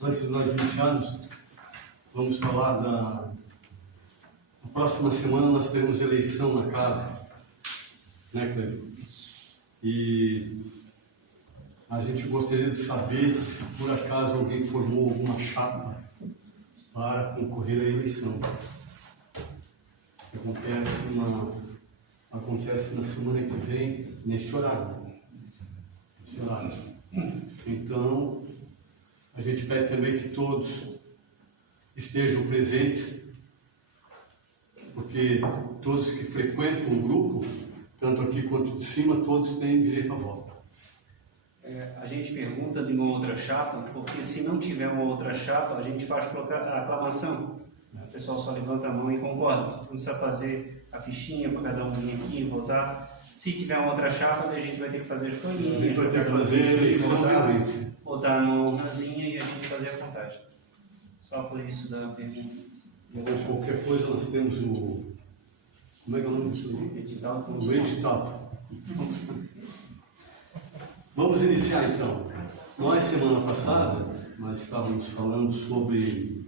Antes de nós iniciarmos, vamos falar da... Na próxima semana nós teremos eleição na casa, né, Cleber? E a gente gostaria de saber se por acaso alguém formou alguma chapa para concorrer à eleição. Acontece na semana que vem, neste horário. Então, a gente pede também que todos estejam presentes, porque todos que frequentam o grupo, tanto aqui quanto de cima, todos têm direito a voto. A gente pergunta de uma outra chapa, porque se não tiver uma outra chapa, a gente faz a aclamação. O pessoal só levanta a mão e concorda. Não precisa fazer a fichinha para cada um vir aqui e votar. Se tiver uma outra chapa, a gente vai ter que fazer as folhinhas. A gente vai ter que fazer a eleição realmente. Botar numa urnazinha e a gente fazer a contagem. Só por isso da pergunta. Qualquer coisa nós temos o... Como é que é o nome disso? O edital. Vamos iniciar então. Nós, semana passada, nós estávamos falando sobre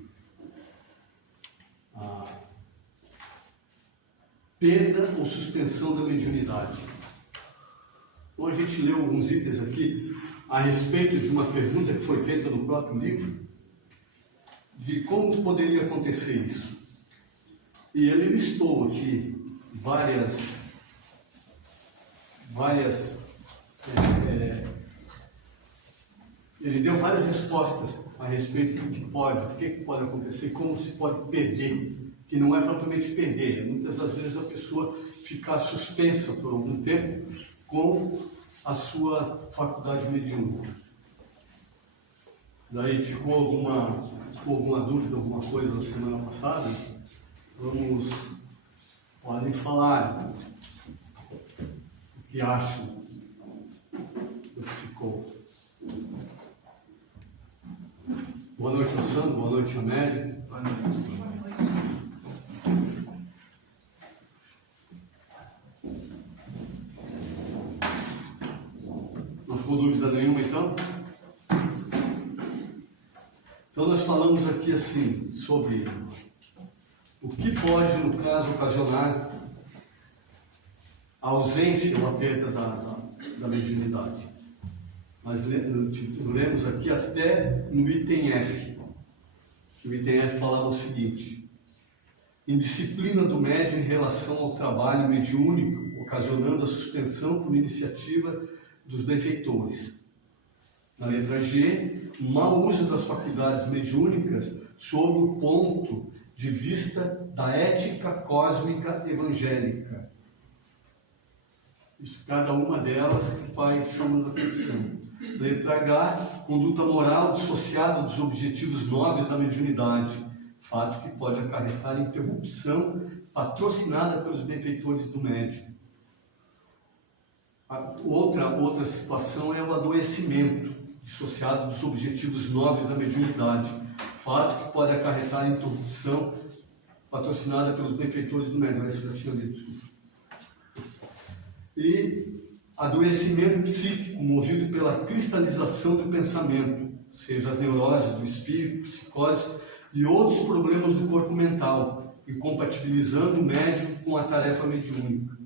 a perda ou suspensão da mediunidade. Então a gente leu alguns itens aqui a respeito de uma pergunta que foi feita no próprio livro, de como poderia acontecer isso. E ele listou aqui ele deu várias respostas a respeito do que pode, o que pode acontecer, como se pode perder, que não é propriamente perder, muitas das vezes a pessoa ficar suspensa por algum tempo com a sua faculdade mediúnica. Daí ficou alguma dúvida, alguma coisa na semana passada? Podem falar o que acham do que ficou. Boa noite, Sandro. Boa noite, Amélia. Boa noite. Não ficou dúvida nenhuma, então? Então, nós falamos aqui, assim, sobre o que pode, no caso, ocasionar a ausência ou a perda da mediunidade. Nós lemos aqui até no item F. O item F falava o seguinte: indisciplina do médium em relação ao trabalho mediúnico, ocasionando a suspensão por iniciativa dos benfeitores. Na letra G, mau uso das faculdades mediúnicas sob o ponto de vista da ética cósmica evangélica. Isso, cada uma delas vai chamando a atenção. Letra H, conduta moral dissociada dos objetivos nobres da mediunidade, fato que pode acarretar interrupção patrocinada pelos benfeitores do médium. Outra situação é o adoecimento dissociado dos objetivos nobres da mediunidade, fato que pode acarretar interrupção patrocinada pelos benfeitores do médium. Isso eu já tinha dito, desculpa. E adoecimento psíquico movido pela cristalização do pensamento, seja as neuroses do espírito, psicose e outros problemas do corpo mental, incompatibilizando o médium com a tarefa mediúnica.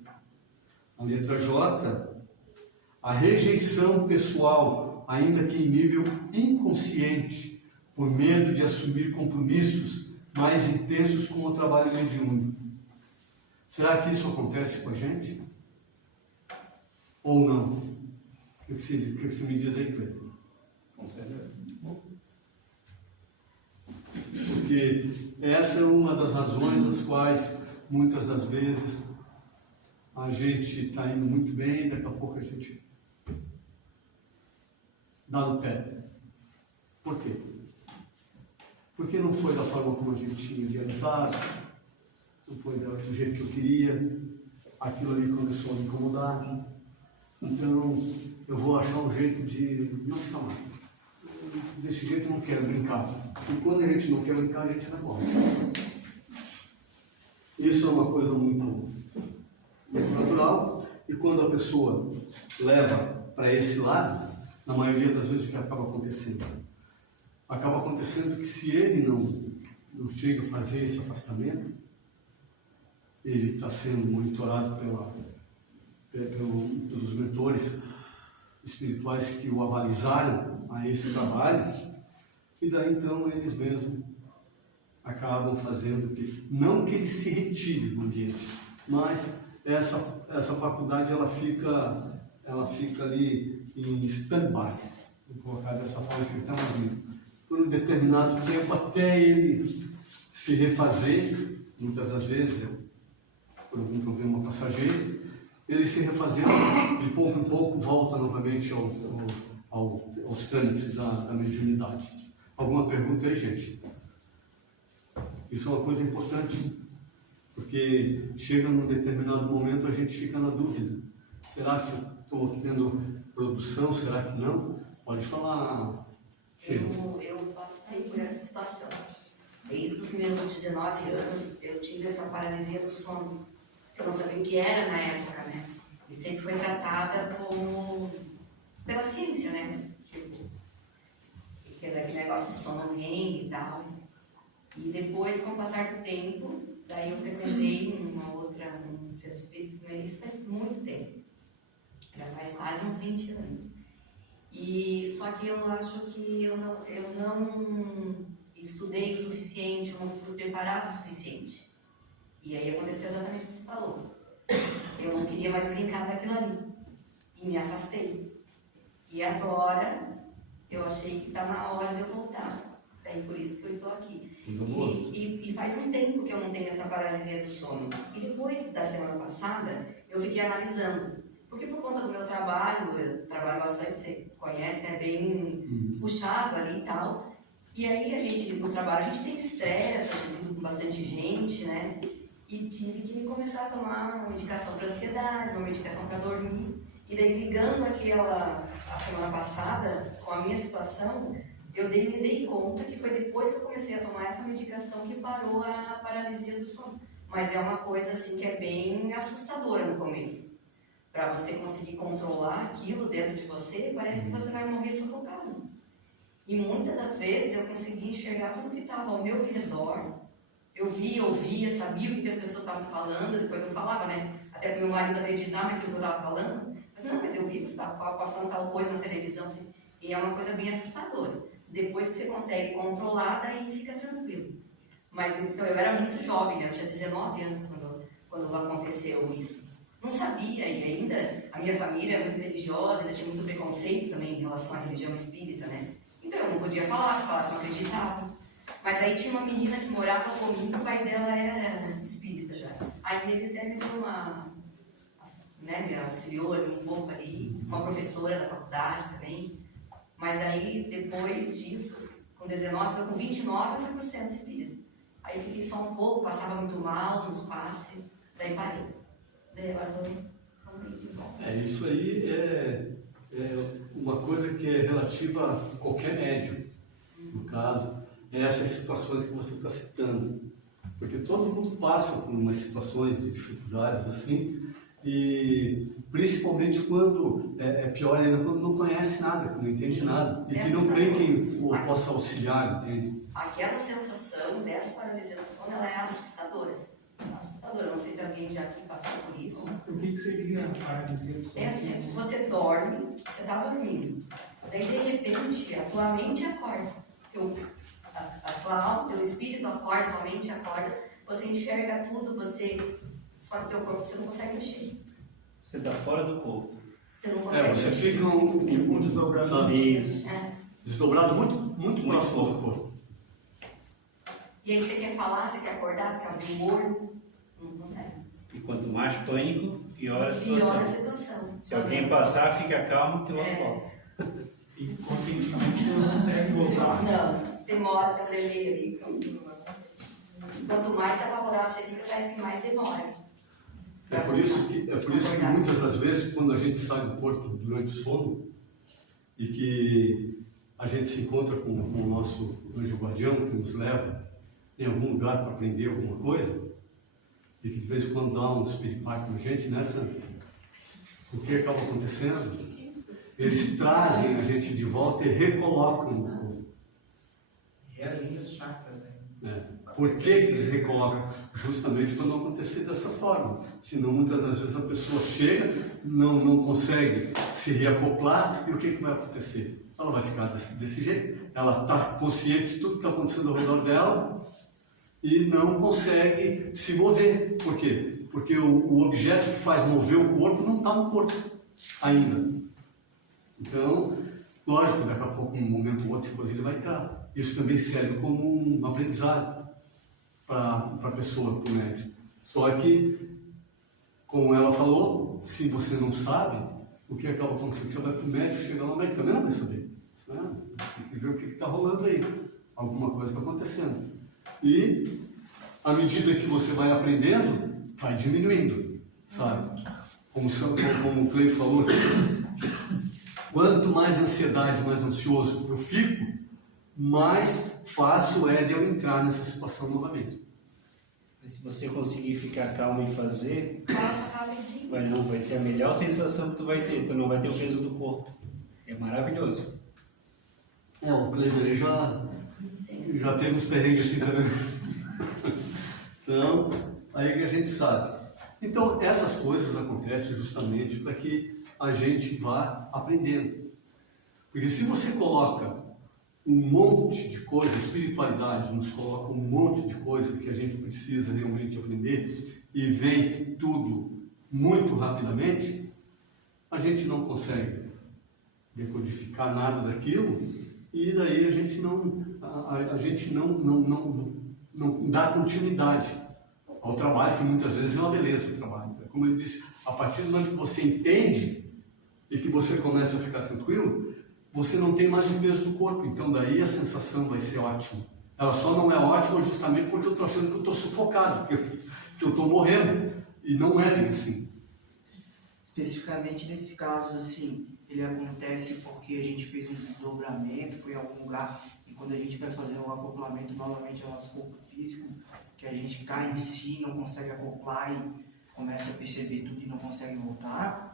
A letra J, a rejeição pessoal, ainda que em nível inconsciente, por medo de assumir compromissos mais intensos com o trabalho mediúnico. Será que isso acontece com a gente? Ou não? O que você me diz aí, Cleber? Com certeza. Porque essa é uma das razões das quais, muitas das vezes, a gente está indo muito bem, daqui a pouco a gente dá no pé. Por quê? Porque não foi da forma como a gente tinha idealizado, não foi do jeito que eu queria, aquilo ali começou a me incomodar, então eu vou achar um jeito de não ficar mais. Desse jeito eu não quero brincar. E quando a gente não quer brincar, a gente vai embora. Isso é uma coisa muito natural, e quando a pessoa leva para esse lado, na maioria das vezes o que acaba acontecendo? acaba acontecendo que se ele não chega a fazer esse afastamento, ele está sendo monitorado pelos mentores espirituais que o avalizaram a esse trabalho, e daí então eles mesmos acabam fazendo não que ele se retire do ambiente, mas essa faculdade ela fica ali em stand-by, vou colocar dessa forma, fica por um determinado tempo até ele se refazer, muitas das vezes por algum problema passageiro, ele se refazendo, de pouco em pouco volta novamente aos trâmites da mediunidade. Alguma pergunta aí, gente? Isso é uma coisa importante, porque chega num determinado momento a gente fica na dúvida. Será que eu estou tendo produção? Será que não? Pode falar, Sheila. Eu passei por essa situação. Desde os meus 19 anos eu tive essa paralisia do sono. Eu não sabia o que era na época, né? E sempre foi tratada pela ciência, né? Tipo, que é daquele negócio de sono REM e tal. E depois, com o passar do tempo, daí eu frequentei um centro espírita, mas isso faz muito tempo. Já faz quase uns 20 anos. E só que eu acho que eu não estudei o suficiente, eu não fui preparado o suficiente. E aí aconteceu exatamente o que você falou. Eu não queria mais brincar daquilo ali. E me afastei. E agora, eu achei que está na hora de eu voltar. Daí por isso que eu estou aqui. E faz um tempo que eu não tenho essa paralisia do sono. E depois da semana passada, eu fiquei analisando. Porque por conta do meu trabalho, eu trabalho bastante, você conhece, né? Bem puxado ali e tal. E aí no trabalho a gente tem estresse, lido com bastante gente, né? E tive que começar a tomar uma medicação para ansiedade, uma medicação para dormir. E daí ligando a semana passada com a minha situação, me dei conta que foi depois que eu comecei a tomar essa medicação que parou a paralisia do sono. Mas é uma coisa assim que é bem assustadora no começo. Para você conseguir controlar aquilo dentro de você, parece que você vai morrer sufocado. E muitas das vezes eu consegui enxergar tudo que estava ao meu redor. Eu via, ouvia, sabia o que as pessoas estavam falando, depois eu falava, né? Até para meu marido acreditar naquilo que eu estava falando. Mas eu vi que você estava passando tal coisa na televisão. Assim, e é uma coisa bem assustadora. Depois que você consegue controlar, daí fica tranquilo. Mas então eu era muito jovem, né? Eu tinha 19 anos quando aconteceu isso. Não sabia, e ainda a minha família era muito religiosa, ainda tinha muito preconceito também em relação à religião espírita, né? Então eu não podia falar, se falasse, não acreditava. Mas aí tinha uma menina que morava comigo, o pai dela era espírita já. Aí ele até me deu me auxiliou ali um pouco ali, uma professora da faculdade também. Mas aí, depois disso, com 19, com 29, eu fui para o centro espírita. Aí fiquei só um pouco, passava muito mal nos passes, daí parei. Daí agora estou meio de volta. Isso aí é uma coisa que é relativa a qualquer médium, no caso, essas situações que você está citando. Porque todo mundo passa por umas situações de dificuldades assim, e principalmente quando é pior ainda, quando não conhece nada, não entende nada, e que não tem quem possa auxiliar, entende? Aquela sensação dessa paralisia do sono, ela é assustadora. Assustadora, não sei se alguém já aqui passou por isso. O que seria a paralisia do sono? É assim, você dorme, você está dormindo, daí de repente a tua mente acorda, a tua alma, teu espírito acorda, tua mente acorda, você enxerga tudo, só que teu corpo você não consegue mexer. Você está fora do corpo. Você não consegue Você mexer. fica um desdobrado, Isso. desdobrado muito próximo do corpo. E aí você quer falar, você quer acordar, você quer abrir o olho, não consegue. E quanto mais pânico, pior a Pior a situação. situação. Se alguém passar, fica calmo que logo volta. E conscientemente você não consegue voltar. Não, demora, tá delay ali. Quanto mais apavorado você fica, parece que mais demora. É por isso que muitas das vezes, quando a gente sai do corpo durante o sono, e que a gente se encontra com o nosso anjo guardião, que nos leva em algum lugar para aprender alguma coisa, e que de vez em quando dá um espiripaque na gente nessa, o que acaba acontecendo? Eles trazem a gente de volta e recolocam no corpo. realinha os chakras, né? Por que eles recolocam? Justamente para não acontecer dessa forma. Senão, muitas das vezes, a pessoa chega, não consegue se reacoplar, e o que vai acontecer? Ela vai ficar desse jeito. Ela está consciente de tudo que está acontecendo ao redor dela e não consegue se mover. Por quê? Porque o objeto que faz mover o corpo não está no corpo ainda. Então, lógico, daqui a pouco, um momento ou outro, depois ele vai entrar. Isso também serve como um aprendizado para a pessoa, para o médico. Só que, como ela falou, se você não sabe o que acaba acontecendo, você vai para o médico, chega lá, o médico também não vai saber. Tem que ver o que está rolando aí. Alguma coisa está acontecendo. E, à medida que você vai aprendendo, vai diminuindo, sabe? Como o Clay falou, quanto mais ansiedade, mais ansioso eu fico, mais fácil é de eu entrar nessa situação novamente. Mas se você conseguir ficar calmo e fazer, Passa rapidinho. vai ser a melhor sensação que tu vai ter. Tu não vai ter o peso do corpo. É maravilhoso. O Cleber já teve uns perrengues assim também. Então, aí que a gente sabe. Então, essas coisas acontecem justamente para que a gente vá aprendendo. Porque se você coloca um monte de coisa, a espiritualidade nos coloca um monte de coisa que a gente precisa realmente aprender e vem tudo muito rapidamente, a gente não consegue decodificar nada daquilo e daí a gente não dá continuidade ao trabalho, que muitas vezes é uma beleza o trabalho. Como ele disse, a partir do momento que você entende e que você começa a ficar tranquilo, você não tem mais o peso do corpo, então daí a sensação vai ser ótima. Ela só não é ótima justamente porque eu estou achando que eu estou sufocado, que eu estou morrendo, e não é bem assim. Especificamente nesse caso, assim, ele acontece porque a gente fez um desdobramento, foi em algum lugar, e quando a gente vai fazer um acoplamento novamente ao nosso corpo físico, que a gente cai em si, não consegue acoplar e começa a perceber tudo e não consegue voltar,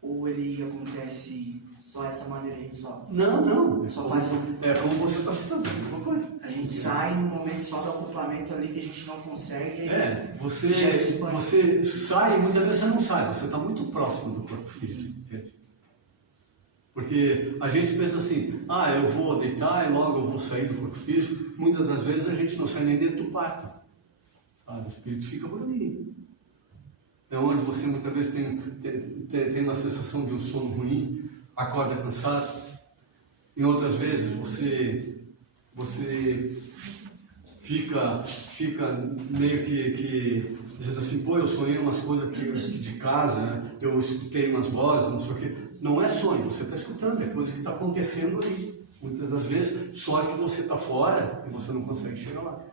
ou ele acontece só essa maneira, a gente só... Não. Só faz um... É como você está citando, é a mesma coisa. A gente sai no momento só do acoplamento ali que a gente não consegue. Você sai e muitas vezes você não sai, você está muito próximo do corpo físico, entende? Porque a gente pensa assim, eu vou deitar e logo eu vou sair do corpo físico. Muitas das vezes a gente não sai nem dentro do quarto, sabe? O espírito fica por ali. É onde você muitas vezes tem uma sensação de um sono ruim, acorda cansado. Em outras vezes você fica meio que dizendo assim, eu sonhei umas coisas aqui de casa, né? Eu escutei umas vozes, não sei o quê. Não é sonho, você está escutando, é coisa que está acontecendo ali. Muitas das vezes, só que você está fora e você não consegue chegar lá.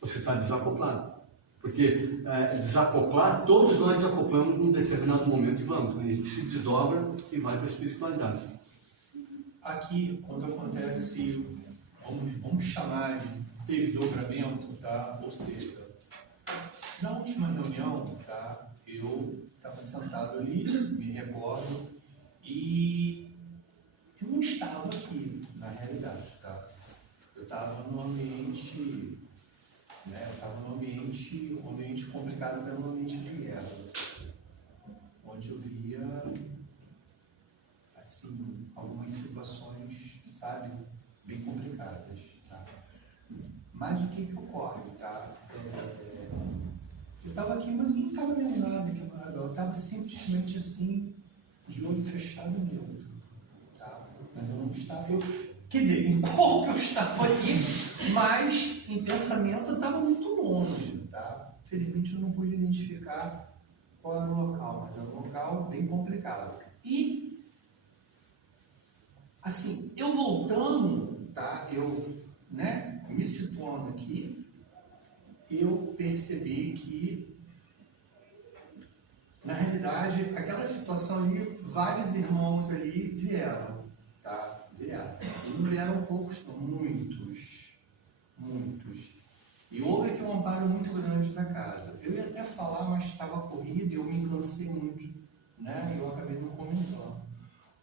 Você está desacoplado. Porque desacoplar, todos nós desacoplamos num determinado momento e vamos, né? A gente se desdobra e vai para a espiritualidade. Aqui, quando acontece, vamos chamar de desdobramento, tá? Ou seja, na última reunião, tá? Eu estava sentado ali, me recordo, e eu não estava aqui, na realidade, tá? Eu estava no ambiente, né? Eu estava num ambiente, um ambiente complicado, que era um ambiente de guerra, onde eu via, assim, algumas situações, sabe, bem complicadas, tá? Mas o que ocorre, tá? Eu estava aqui, mas não estava vendo nada, eu estava simplesmente assim, de olho fechado e neutro, tá? Mas eu não estava, quer dizer, em corpo eu estava aqui, mas em pensamento eu estava muito longe, tá? Felizmente eu não pude identificar qual era o local, mas era um local bem complicado. E, assim, eu voltando, tá? Eu, né, me situando aqui, eu percebi que, na realidade, aquela situação ali, vários irmãos ali vieram, tá? Vieram. E não vieram poucos, não, muitos. E houve aqui um amparo muito grande da casa. Eu ia até falar, mas estava corrido e eu me cansei muito, né? E eu acabei não comentando.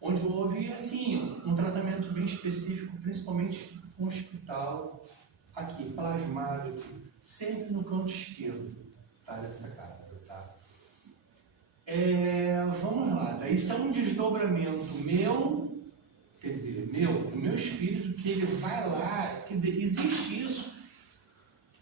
Onde houve, assim, um tratamento bem específico, principalmente no hospital, aqui, plasmado aqui, sempre no canto esquerdo, tá, dessa casa, tá? Vamos lá, tá? Isso é um desdobramento meu, quer dizer, do meu espírito, que ele vai lá, quer dizer, existe isso.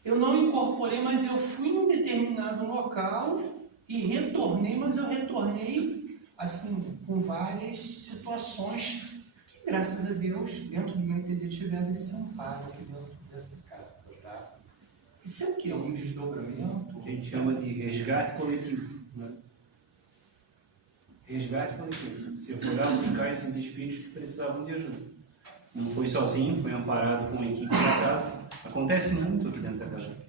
Eu não incorporei, mas eu fui em um determinado local e retornei, mas eu retornei, assim, com várias situações que, graças a Deus, dentro do meu entender, tiveram esse amparo aqui dentro dessa casa, tá? Isso é o quê? Um desdobramento? A gente chama de resgate coletivo. Né? Resgate coletivo. Você foi lá buscar esses espíritos que precisavam de ajuda. Não foi sozinho, foi amparado com uma equipe da casa. Acontece muito aqui dentro da casa.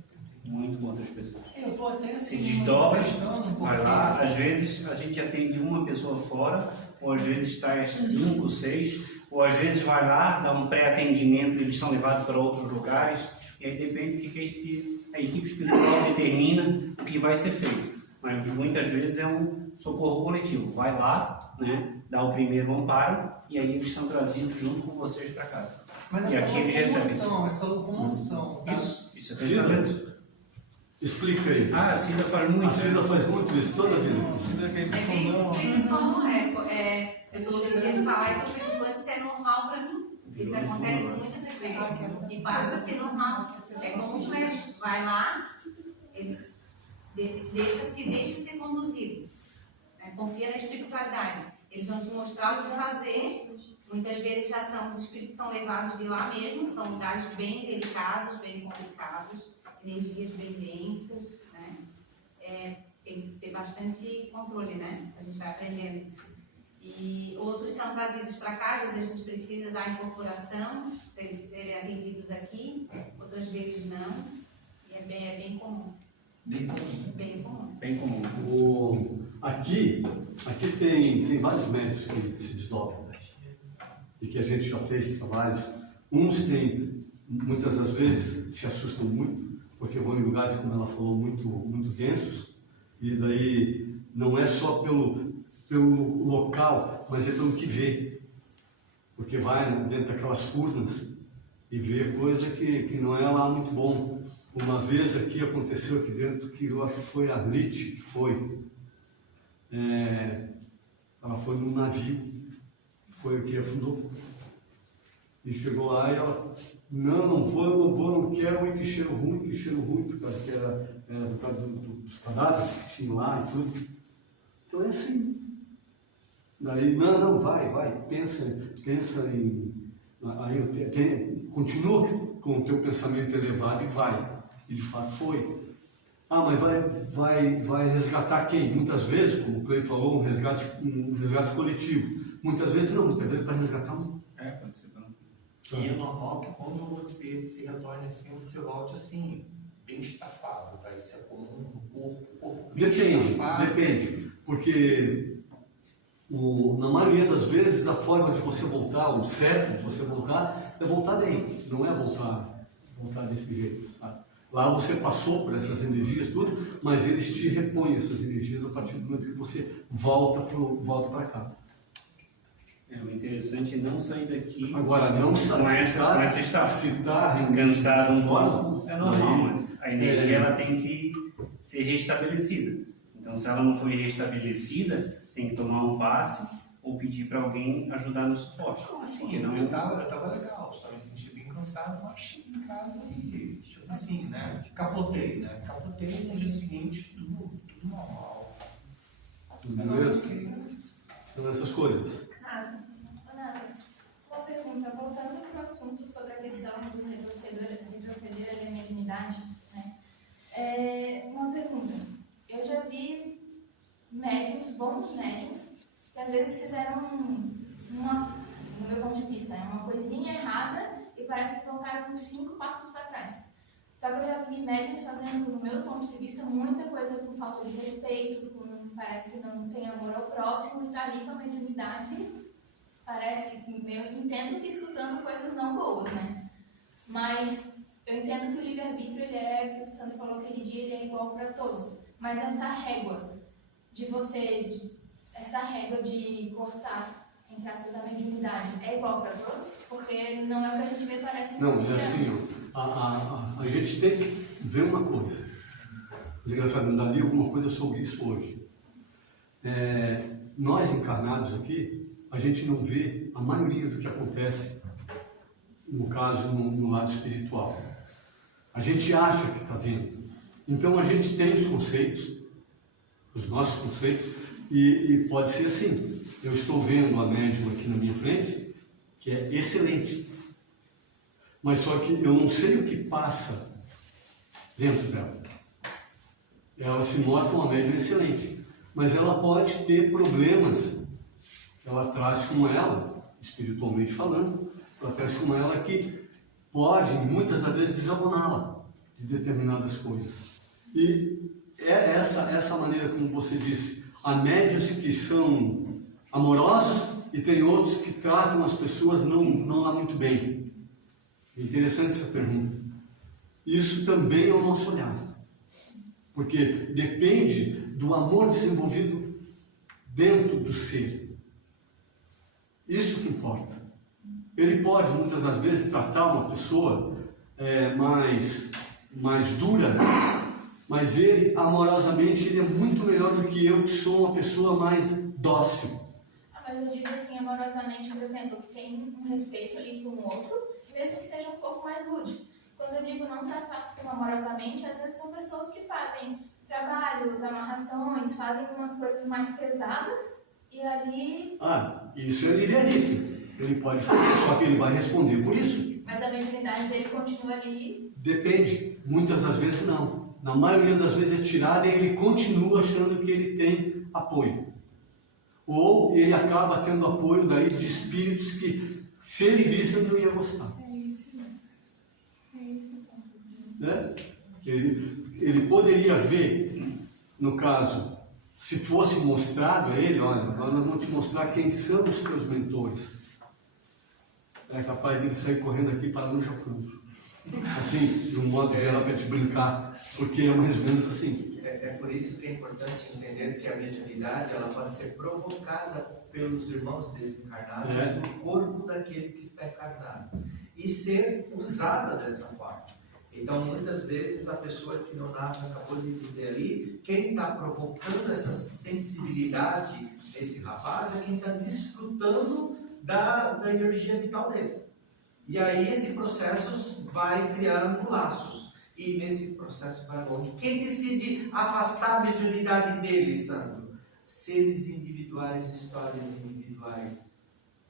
Muito com outras pessoas. Eu estou até Se assim, desdobra, manifestando, vai lá. Às vezes a gente atende uma pessoa fora, ou às vezes está às 5, 6, ou às vezes vai lá, dá um pré-atendimento, eles são levados para outros lugares, e aí depende do que a equipe espiritual determina o que vai ser feito. Mas muitas vezes é um socorro coletivo. Vai lá, né, dá o primeiro amparo, e aí eles são trazidos junto com vocês para casa. Mas E aqui eles recebem. essa locomoção, tá? Isso é pensamento. Explica aí. Ah, a Cida faz muito. A Cida faz muito isso toda a vida. É bem como eu estou ouvindo falar e estou perguntando se é normal para mim. Isso acontece com muita frequência. E passa a ser normal. É como um flash. Vai lá, eles deixa ser conduzido. Confia na espiritualidade. Eles vão te mostrar o que fazer. Muitas vezes já são, os espíritos são levados de lá mesmo, são lugares bem delicados, bem complicados, energias bem densas, né? Tem que ter bastante controle, né? A gente vai aprendendo. E outros são trazidos para cá, às vezes a gente precisa da incorporação, para eles serem atendidos aqui, outras vezes não, e é bem comum. Bem comum. Bem comum. Bem comum. Aqui tem vários médicos que se desdobram e que a gente já fez trabalhos. Uns têm, muitas das vezes, se assustam muito, porque vão em lugares, como ela falou, muito densos, e daí não é só pelo local, mas é pelo que vê, porque vai dentro daquelas furnas e vê coisa que não é lá muito bom. Uma vez aqui aconteceu aqui dentro, que eu acho que foi a Lite, que foi. Ela foi num navio, foi o que afundou. E chegou lá e ela, não vou, não quero, e que cheiro ruim, por causa que era por causa dos cadáveres que tinham lá e tudo. Então é assim. Daí, não, vai, pensa em. Aí continua com o teu pensamento elevado e vai. E de fato foi. Ah, mas vai resgatar quem? Muitas vezes, como o Clay falou, um resgate coletivo. Muitas vezes não, muitas vezes para resgatar um. Pode ser. E é normal que quando você se retorne assim, você volte assim, bem estafado, tá? Isso é comum no corpo bem estafado. Depende. Porque na maioria das vezes a forma de você voltar, o certo de você voltar, é voltar bem, não é voltar desse jeito, sabe? Lá você passou por essas energias, tudo, mas eles te repõem essas energias a partir do momento que você volta para cá. O interessante é não sair daqui. Agora, não começa a estar cansado um pouco. É normal, mas a energia ela tem que ser restabelecida. Então, se ela não foi restabelecida, tem que tomar um passe ou pedir para alguém ajudar no suporte. Então, assim, eu tava legal, só me senti bem cansado, mas cheguei em casa e, tipo assim, né? Capotei no dia seguinte, tudo normal. Beleza? São essas coisas. Uma pergunta, voltando para o assunto sobre a questão do retroceder à mediunidade, né? Uma pergunta, eu já vi bons médiums, que às vezes fizeram no meu ponto de vista, uma coisinha errada e parece que voltaram 5 passos para trás. Só que eu já vi médiums fazendo, no meu ponto de vista, muita coisa com falta de respeito, parece que não tem amor ao próximo e está ali com a mediunidade. Parece que eu entendo que escutando coisas não boas, né? Mas eu entendo que o livre-arbítrio, que o Sandro falou aquele dia, ele é igual para todos. Mas essa régua de cortar, entre aspas, a mediunidade, é igual para todos? Porque não é o que a gente vê, parece que não, é assim, a gente tem que ver uma coisa. Mas é engraçado, ainda li alguma coisa sobre isso hoje. Nós encarnados aqui, a gente não vê a maioria do que acontece, no caso, no lado espiritual. A gente acha que está vendo. Então a gente tem os conceitos, os nossos conceitos, e pode ser assim. Eu estou vendo a médium aqui na minha frente, que é excelente. Mas só que eu não sei o que passa dentro dela. Ela se mostra uma médium excelente, mas ela pode ter problemas. Ela traz com ela, espiritualmente falando, ela traz com ela que pode, muitas das vezes, desaboná-la de determinadas coisas. E é essa maneira, como você disse, há médiuns que são amorosos e tem outros que tratam as pessoas não lá muito bem. É interessante essa pergunta. Isso também é o nosso olhar, porque depende do amor desenvolvido dentro do ser. Isso que importa. Ele pode, muitas das vezes, tratar uma pessoa mais dura, mas ele, amorosamente, ele é muito melhor do que eu, que sou uma pessoa mais dócil. Mas eu digo assim, amorosamente, por exemplo, que tem um respeito ali com o outro, mesmo que seja um pouco mais rude. Quando eu digo não tratar como amorosamente, às vezes são pessoas que fazem trabalhos, amarrações, fazem umas coisas mais pesadas, e ali... Isso é livre-arbítrio. Ele pode fazer, só que ele vai responder por isso. Mas a mediunidade dele continua ali... Depende. Muitas das vezes não. Na maioria das vezes é tirada e ele continua achando que ele tem apoio. Ou ele acaba tendo apoio daí de espíritos que, se ele visse, ele não ia gostar. Né? Ele poderia ver, no caso, se fosse mostrado a ele, olha, agora nós vamos te mostrar quem são os teus mentores. É capaz dele sair correndo aqui para no Japão. Assim, de um modo geral, para te brincar, porque é mais ou menos assim. É por isso que é importante entender que a mediunidade ela pode ser provocada pelos irmãos desencarnados no corpo daquele que está encarnado e ser usada dessa forma. Então, muitas vezes, a pessoa que Nonato acabou de dizer ali, quem está provocando essa sensibilidade desse rapaz é quem está desfrutando da energia vital dele. E aí esse processo vai criando laços. E nesse processo vai longe. Quem decide afastar a mediunidade dele, Sandro? Seres individuais, histórias individuais.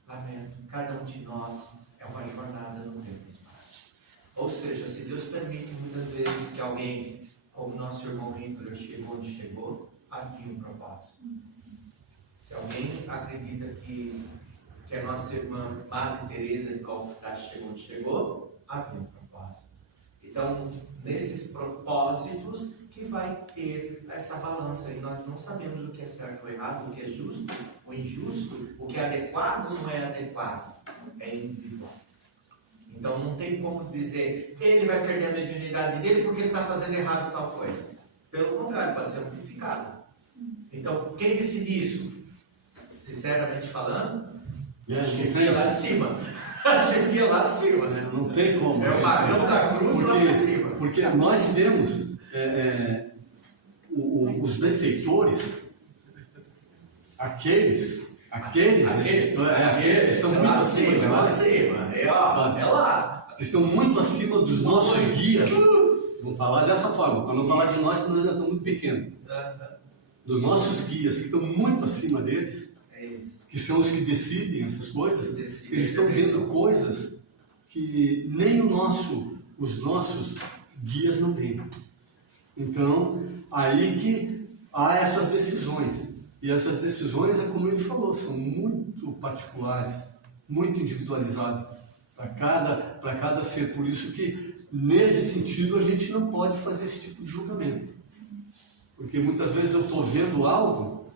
Lamento, cada um de nós é uma jornada no tempo e espaço. Ou seja, se Deus permite muitas vezes que alguém, como nosso irmão Ritter, chegou onde chegou, havia um propósito. Se alguém acredita que a nossa irmã Madre Teresa de Calcutá chegou onde chegou, havia um propósito. Então, nesses propósitos que vai ter essa balança, e nós não sabemos o que é certo ou errado, o que é justo ou injusto, o que é adequado ou não é adequado, é individual. Então não tem como dizer, ele vai perder a mediunidade dele porque ele está fazendo errado tal coisa. Pelo contrário, pode ser amplificado. Então, quem decide isso? Sinceramente falando, a chefia lá de cima. A chefia lá de cima. Não tem como. É o barão da cruz lá de cima. Porque nós temos os benfeitores, aqueles estão muito acima de nós. É lá. Estão muito acima dos nossos guias. Vamos falar dessa forma, para não falar de nós, porque nós ainda estamos muito pequenos. Dos nossos guias, que estão muito acima deles, que são os que decidem essas coisas, eles estão vendo coisas que nem os nossos guias não veem. Então, aí que há essas decisões. E essas decisões, é como ele falou, são muito particulares, muito individualizadas para cada ser. Por isso que, nesse sentido, a gente não pode fazer esse tipo de julgamento. Porque muitas vezes eu estou vendo algo,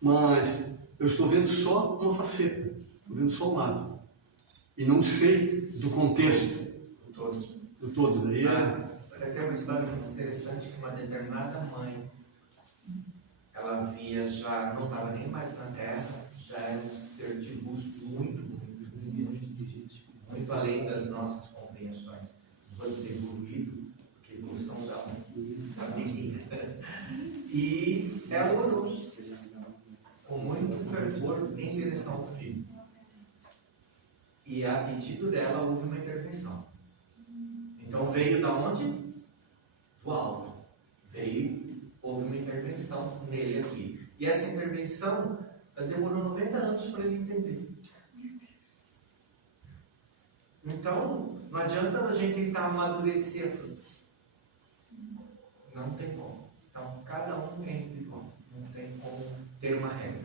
mas eu estou vendo só uma faceta, estou vendo só um lado. E não sei do contexto. Do todo. Daí tem uma história muito interessante que uma determinada mãe, ela via já, não estava nem mais na Terra, já era um ser de luz muito além das nossas compreensões. vou dizer evoluído, porque evolução dá uma pequena. E ela orou com muito fervor em direção ao filho. E a pedido dela houve uma intervenção. Então veio da onde? Do alto. Houve uma intervenção nele aqui. E essa intervenção demorou 90 anos para ele entender. Então, não adianta a gente tentar amadurecer a fruta. Não tem como. Então, cada um é individual. Não tem como ter uma regra.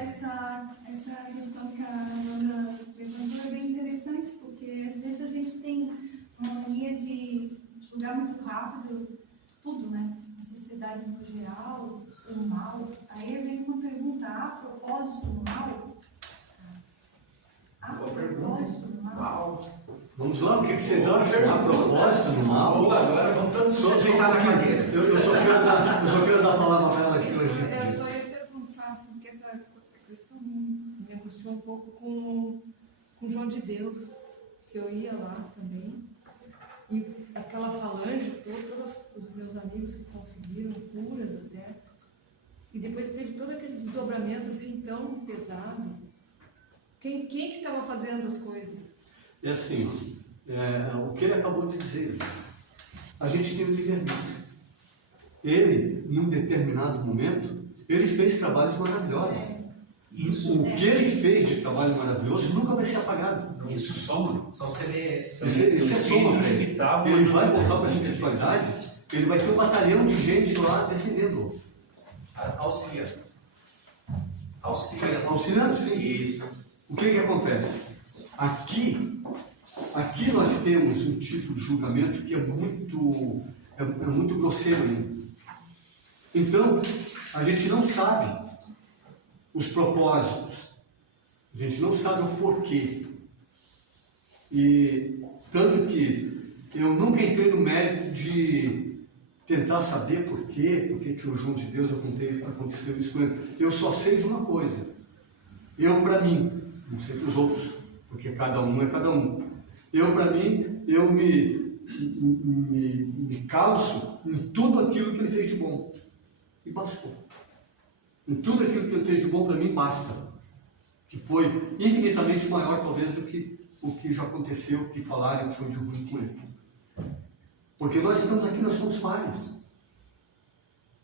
Essa questão que a Amanda levantou é bem interessante, porque às vezes a gente tem uma mania de julgar muito rápido tudo, né? A sociedade no geral, o mal. Aí vem uma pergunta: há propósito no mal? Há Boa propósito no mal? Vamos lá, o que vocês acham? Há propósito no mal? Agora vamos sentar na cadeira. Eu só quero dar a palavra para ela aqui hoje. Eu só ia perguntar, assim, porque essa questão me angustiou um pouco com João de Deus, que eu ia lá também, e aquela falange, todos os meus amigos que conseguiram, curas até, e depois teve todo aquele desdobramento assim tão pesado. Quem que estava fazendo as coisas? É assim, o que ele acabou de dizer, a gente tem o livre-arbítrio. Ele, em um determinado momento, ele fez trabalhos maravilhosos. O que ele fez de trabalho maravilhoso nunca vai ser apagado. Isso soma. São sementes. Isso é soma para ele. que estavam. Ele vai voltar para a espiritualidade, ele vai ter um batalhão de gente lá defendendo. Auxiliando. Auxiliando, sim. Isso. O que acontece? Aqui nós temos um tipo de julgamento que é muito grosseiro ainda. Então, a gente não sabe os propósitos, a gente não sabe o porquê. E tanto que eu nunca entrei no mérito de tentar saber por que o João de Deus aconteceu isso com ele. Eu só sei de uma coisa. Eu, para mim, não sei para os outros, porque cada um é cada um. Eu, para mim, eu me calço em tudo aquilo que ele fez de bom. E bastou. Em tudo aquilo que ele fez de bom, para mim, basta. Que foi infinitamente maior, talvez, do que o que já aconteceu, que falaram que foi de ruim com ele. Porque nós estamos aqui, nós somos falhos.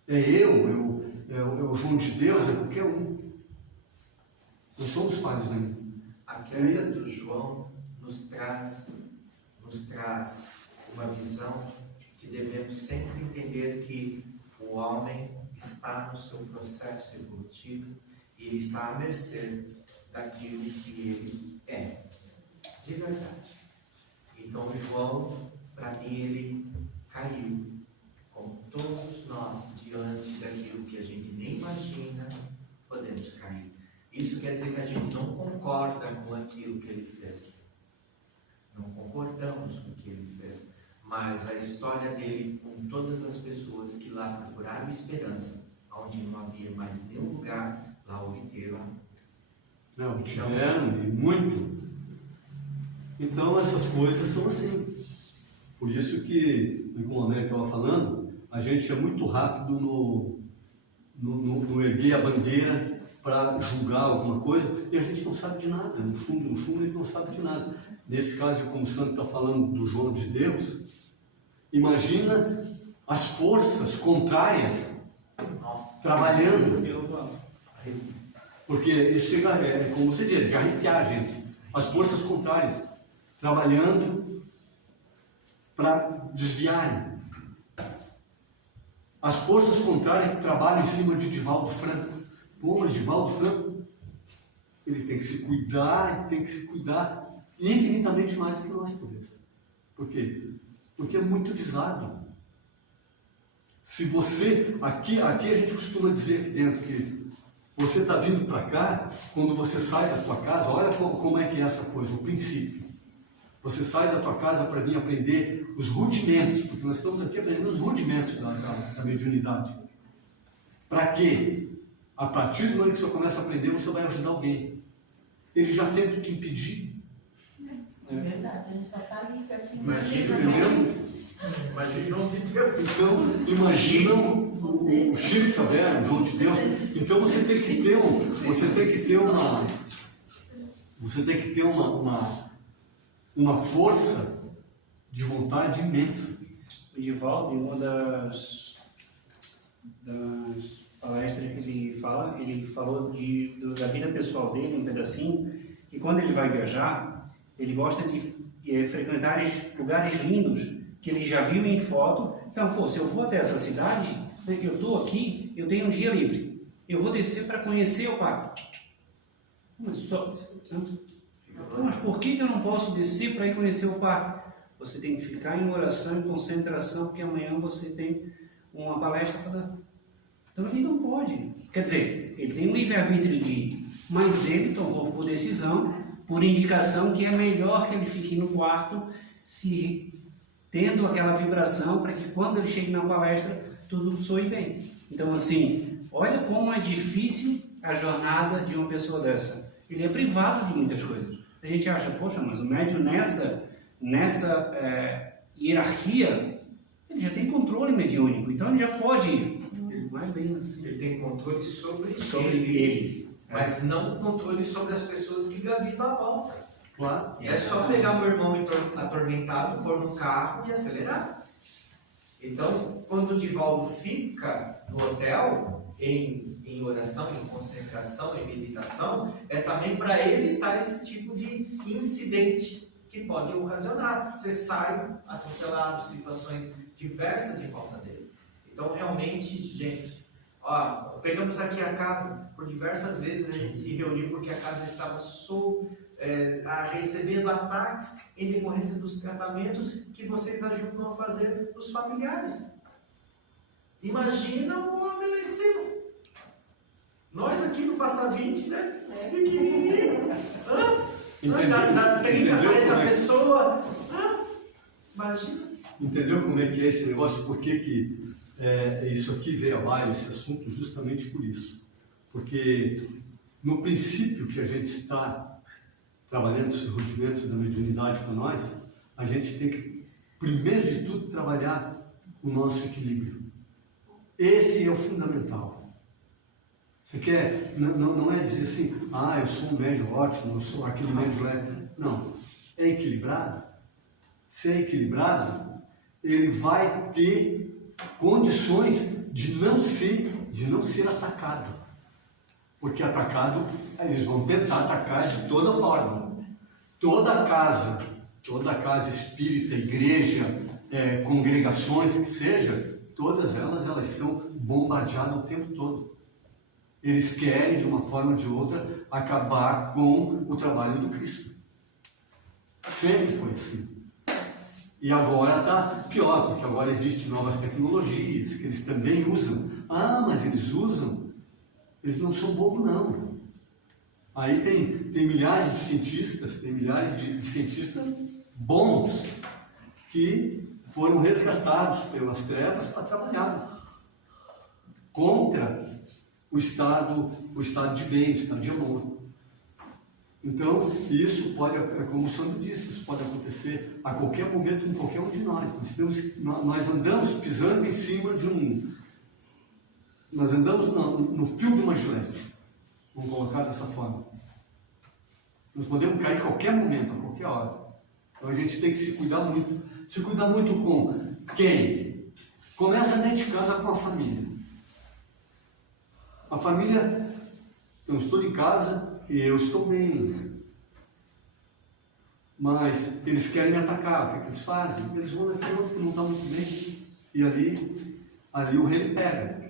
É o João de Deus, é qualquer um. Nós somos falhos ainda. A queda do João nos traz uma visão que devemos sempre entender que o homem está no seu processo evolutivo e ele está à mercê daquilo que ele é, de verdade. Então João, para mim, ele caiu, como todos nós, diante daquilo que a gente nem imagina, podemos cair. Isso quer dizer que a gente não concorda com aquilo que ele fez. Não concordamos com o que ele fez. Mas a história dele, com todas as pessoas que lá procuraram esperança, onde não havia mais nenhum lugar, lá obteram. Não, tiveram, e muito. Então, essas coisas são assim. Por isso que, como o Américo estava falando, a gente é muito rápido no erguer a bandeira para julgar alguma coisa, e a gente não sabe de nada. No fundo, a gente não sabe de nada. Nesse caso, como o Santo está falando do João de Deus, imagina as forças contrárias trabalhando. Porque isso chega, como você diz, de arrepiar a gente. As forças contrárias trabalhando para desviarem. As forças contrárias que trabalham em cima de Divaldo Franco. Pô, mas Divaldo Franco, ele tem que se cuidar infinitamente mais do que nós, talvez. Por quê? Porque é muito visado. Se você, aqui a gente costuma dizer aqui dentro que você está vindo para cá, quando você sai da tua casa, olha como é que é essa coisa, o princípio. Você sai da tua casa para vir aprender os rudimentos, porque nós estamos aqui aprendendo os rudimentos da mediunidade. Para quê? A partir do momento que você começa a aprender, você vai ajudar alguém. Ele já tenta te impedir. É verdade. verdade, a gente só está ali quietinho. Entendeu? Imagina João de Deus. Então, imaginam o Chico Xavier, o João de Deus. Então você tem que ter uma força de vontade imensa. O Divaldo, em uma das palestras que ele falou da vida pessoal dele, um pedacinho, e quando ele vai viajar, ele gosta de frequentar lugares lindos que ele já viu em foto. Então, pô, se eu vou até essa cidade, eu estou aqui, eu tenho um dia livre, eu vou descer para conhecer o parque. Mas por que eu não posso descer para ir conhecer o parque? Você tem que ficar em oração e concentração, porque amanhã você tem uma palestra para dar. Então ele não pode. Quer dizer, ele tem um livre-arbítrio de ir, mas ele tomou por decisão, por indicação, que é melhor que ele fique no quarto, tendo aquela vibração, para que quando ele chegue na palestra, tudo soe bem. Então, assim, olha como é difícil a jornada de uma pessoa dessa. Ele é privado de muitas coisas. A gente acha, poxa, mas o médium nessa hierarquia, ele já tem controle mediúnico, então ele já pode ir. Não é bem assim. Ele tem controle sobre ele. Mas não controle sobre as pessoas que gravitam à volta. Claro. É só pegar meu irmão atormentado, pôr no carro e acelerar. Então, quando o Divaldo fica no hotel, em oração, em concentração, em meditação, é também para evitar esse tipo de incidente que pode ocasionar. Você sai atropelado, situações diversas em volta dele. Então, realmente, gente, pegamos aqui a casa, por diversas vezes a gente se reuniu porque a casa estava recebendo ataques em decorrência dos tratamentos que vocês ajudam a fazer os familiares. Imagina o homem lá em cima. Nós aqui no Passa 20, né? Pequenininho. Da 30, 40 pessoas. Imagina. Entendeu como é que é esse negócio? Por que isso aqui veio à baila, esse assunto, justamente por isso. Porque no princípio que a gente está trabalhando esses rudimentos da mediunidade com nós, a gente tem que, primeiro de tudo, trabalhar o nosso equilíbrio. Esse é o fundamental. Você quer, não é dizer assim, eu sou um médium ótimo, eu sou aquele médium leve. Não, é equilibrado. Se é equilibrado, ele vai ter condições de não ser atacado. Porque atacado, eles vão tentar atacar de toda forma. Toda casa espírita, igreja, congregações que seja, todas elas são bombardeadas o tempo todo. Eles querem, de uma forma ou de outra, acabar com o trabalho do Cristo. Sempre foi assim. E agora está pior, porque agora existem novas tecnologias que eles também usam. Mas eles usam, eles não são bobos não. Aí tem milhares de cientistas bons que foram resgatados pelas trevas para trabalhar contra o estado de bem, o estado de amor. Então, isso pode, como o Sandro disse, isso pode acontecer a qualquer momento em qualquer um de nós. Nós andamos pisando em cima nós andamos no fio de uma gilete, vamos colocar dessa forma. Nós podemos cair em qualquer momento, a qualquer hora. Então a gente tem que se cuidar muito. Se cuidar muito com quem? Começa dentro de casa com a família. A família, eu estou em casa e eu estou bem. Mas eles querem me atacar, o que eles fazem? Eles vão naquele outro que não está muito bem. E ali o rei pega.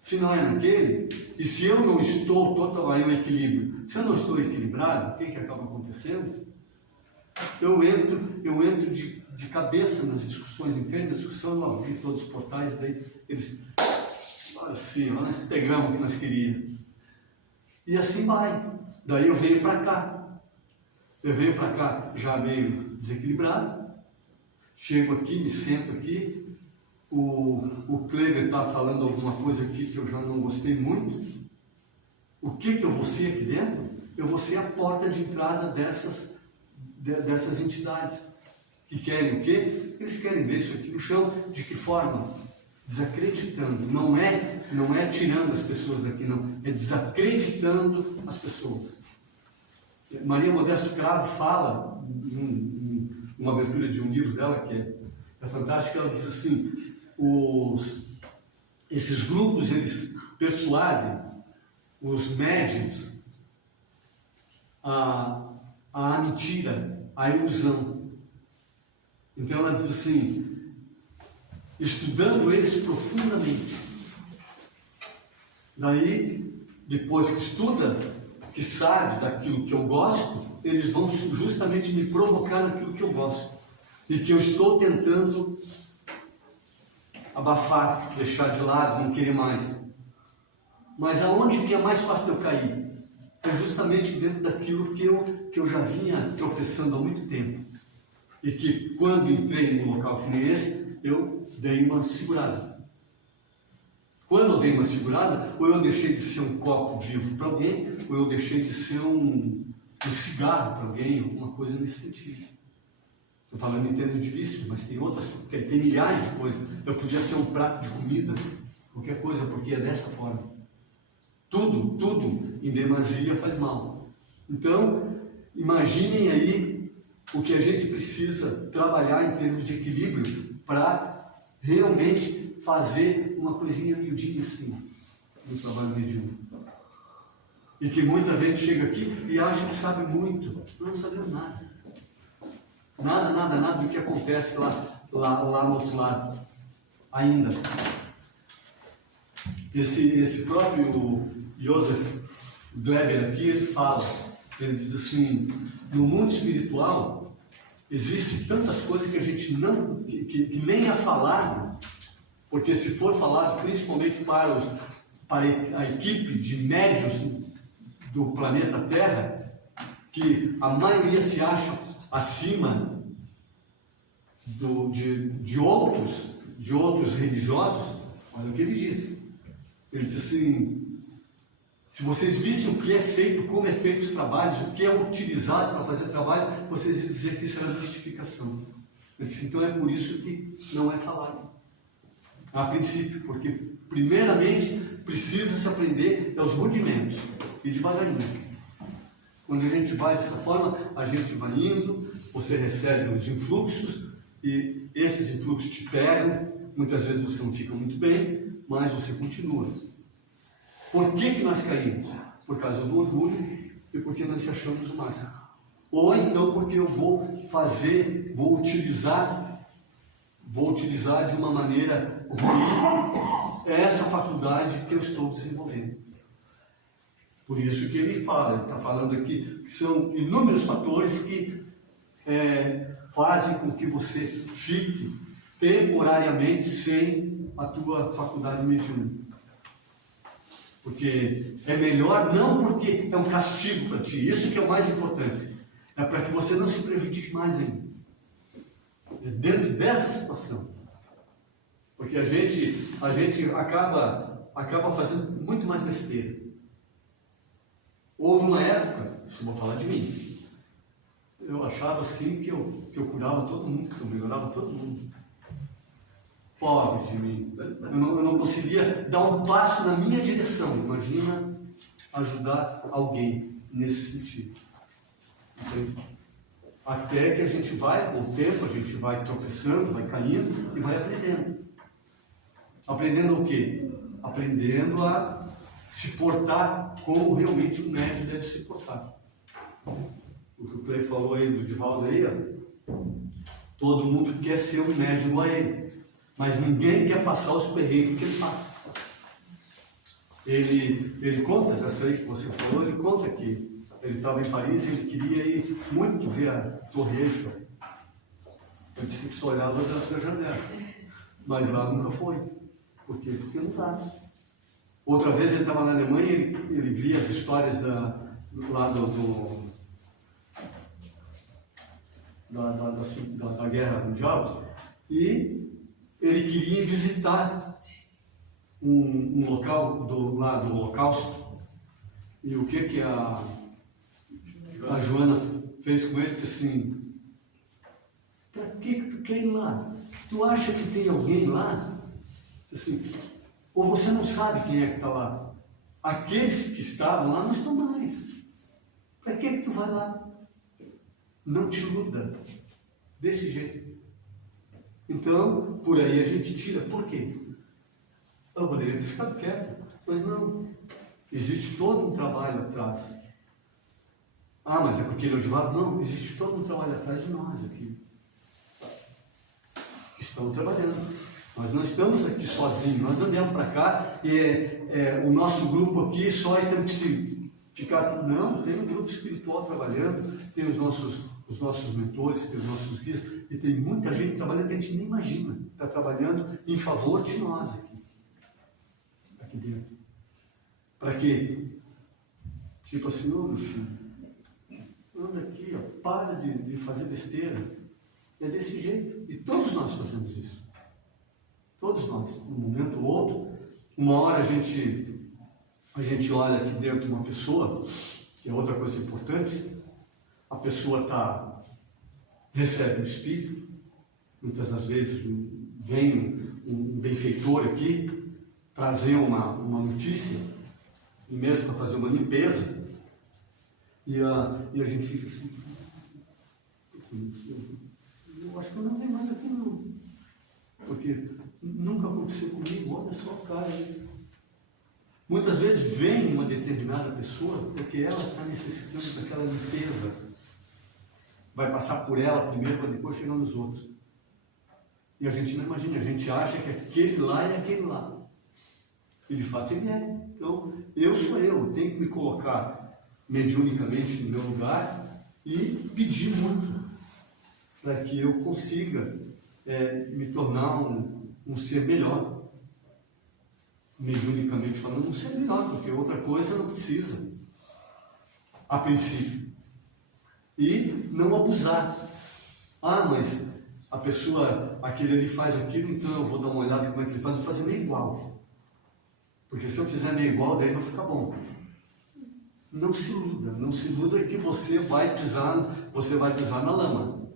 Se não é naquele, e se eu não estou total em equilíbrio, se eu não estou equilibrado, o que acaba acontecendo? Eu entro de cabeça nas discussões, entendo a discussão, eu abri todos os portais, daí eles, assim, nós pegamos o que nós queríamos. E assim vai. Daí eu venho para cá. Eu venho para cá já meio desequilibrado, chego aqui, me sento aqui. O Clever está falando alguma coisa aqui que eu já não gostei muito. O que eu vou ser aqui dentro? Eu vou ser a porta de entrada dessas entidades. Que querem o quê? Eles querem ver isso aqui no chão. De que forma? Desacreditando. Não é tirando as pessoas daqui, não. É desacreditando as pessoas. Maria Modesto Cravo fala, numa abertura de um livro dela, que é fantástico, ela diz assim, esses grupos, eles persuadem os médiuns a mentira, a ilusão. Então ela diz assim, estudando eles profundamente. Daí, depois que estuda, que sabe daquilo que eu gosto, eles vão justamente me provocar naquilo que eu gosto. E que eu estou tentando abafar, deixar de lado, não querer mais. Mas aonde que é mais fácil de eu cair? É justamente dentro daquilo que eu já vinha tropeçando há muito tempo. E que quando entrei num local que nem esse, eu dei uma segurada. Quando eu dei uma segurada, ou eu deixei de ser um copo vivo para alguém, ou eu deixei de ser um cigarro para alguém, alguma coisa nesse sentido. Estou falando em termos de vício, mas tem outras, tem milhares de coisas. Eu podia ser um prato de comida, qualquer coisa, porque é dessa forma. Tudo em demasia faz mal. Então, imaginem aí o que a gente precisa trabalhar em termos de equilíbrio para realmente fazer uma coisinha miudinha assim no trabalho mediúnico. E que muita gente chega aqui e acha que sabe muito. Nós não sabemos nada. Nada do que acontece lá no outro lado. Ainda. Esse próprio Joseph Gleber aqui, ele fala, ele diz assim, no mundo espiritual existe tantas coisas que a gente não, que nem é falado, porque se for falado principalmente para a equipe de médiuns do planeta Terra, que a maioria se acha acima de outros religiosos, olha o que ele diz. Ele diz assim, se vocês vissem o que é feito, como é feito os trabalhos, o que é utilizado para fazer trabalho, vocês iam dizer que isso era mistificação. Ele disse, então é por isso que não é falado. A princípio, porque primeiramente precisa se aprender aos rudimentos e devagarinho. Quando a gente vai dessa forma, a gente vai indo, você recebe os influxos e esses influxos te pegam, muitas vezes você não fica muito bem, mas você continua. Por que nós caímos? Por causa do orgulho e porque nós se achamos o máximo. Ou então porque eu vou utilizar de uma maneira ruim essa faculdade que eu estou desenvolvendo. Por isso que ele está falando aqui que são inúmeros fatores que fazem com que você fique temporariamente sem a tua faculdade mediúnica. Porque é melhor, não porque é um castigo para ti, isso que é o mais importante, é para que você não se prejudique mais ainda. É dentro dessa situação. Porque a gente acaba fazendo muito mais besteira. Houve uma época, isso eu vou falar de mim, eu achava assim que eu curava todo mundo, que eu melhorava todo mundo. Pobre de mim. Eu não conseguia dar um passo na minha direção. Imagina ajudar alguém nesse sentido. Entende? Até que a gente vai, com o tempo, a gente vai tropeçando, vai caindo e vai aprendendo. Aprendendo o quê? Aprendendo a se portar como realmente um médium deve se portar. O que o Clay falou aí do Divaldo aí, todo mundo quer ser um médium igual a ele. Mas ninguém quer passar os perrengues que ele passa. Ele conta, dessa aí que você falou, ele conta que ele estava em Paris e ele queria ir muito ver a Torre Eiffel. Ele disse que só olhava da janela. Mas lá nunca foi. Por quê? Porque não dá. Outra vez ele estava na Alemanha e ele via as histórias da Guerra Mundial e ele queria visitar um local do Holocausto. E o que a Joana fez com ele assim, para que tu quer ir lá? Tu acha que tem alguém lá? Assim, ou você não sabe quem é que está lá? Aqueles que estavam lá não estão mais. Para que tu vai lá? Não te iluda. Desse jeito. Então, por aí a gente tira. Por quê? Eu poderia ter ficado quieto, mas não. Existe todo um trabalho atrás. Ah, mas é porque ele é o advogado? Não, existe todo um trabalho atrás de nós aqui. Estamos trabalhando. Nós não estamos aqui sozinhos, nós não viemos para cá e o nosso grupo aqui só temos que ficar. Não, tem um grupo espiritual trabalhando, tem os nossos mentores, tem os nossos guias, e tem muita gente trabalhando que a gente nem imagina. Está trabalhando em favor de nós aqui dentro. Para quê? Tipo assim, ô meu filho, anda aqui, ó, para de fazer besteira. É desse jeito. E todos nós fazemos isso. Todos nós, num momento ou outro, uma hora a gente olha aqui dentro de uma pessoa, que é outra coisa importante, a pessoa recebe um espírito, muitas das vezes vem um benfeitor aqui, trazer uma notícia, e mesmo para fazer uma limpeza, e a gente fica assim, eu acho que eu não venho mais aqui não, porque nunca aconteceu comigo, olha só o cara aí. Muitas vezes vem uma determinada pessoa porque ela está necessitando daquela limpeza. Vai passar por ela primeiro para depois chegar nos outros. E a gente não imagina, a gente acha que aquele lá é aquele lá. E de fato ele é. Então, eu sou eu tenho que me colocar mediunicamente no meu lugar e pedir muito para que eu consiga me tornar um ser melhor. Mediunicamente falando, um ser melhor, porque outra coisa não precisa, a princípio. E não abusar. Ah, mas a pessoa, aquele ali faz aquilo, então eu vou dar uma olhada como é que ele faz, vou fazer meio igual. Porque se eu fizer meio igual, daí não fica bom. Não se iluda que você vai pisar na lama.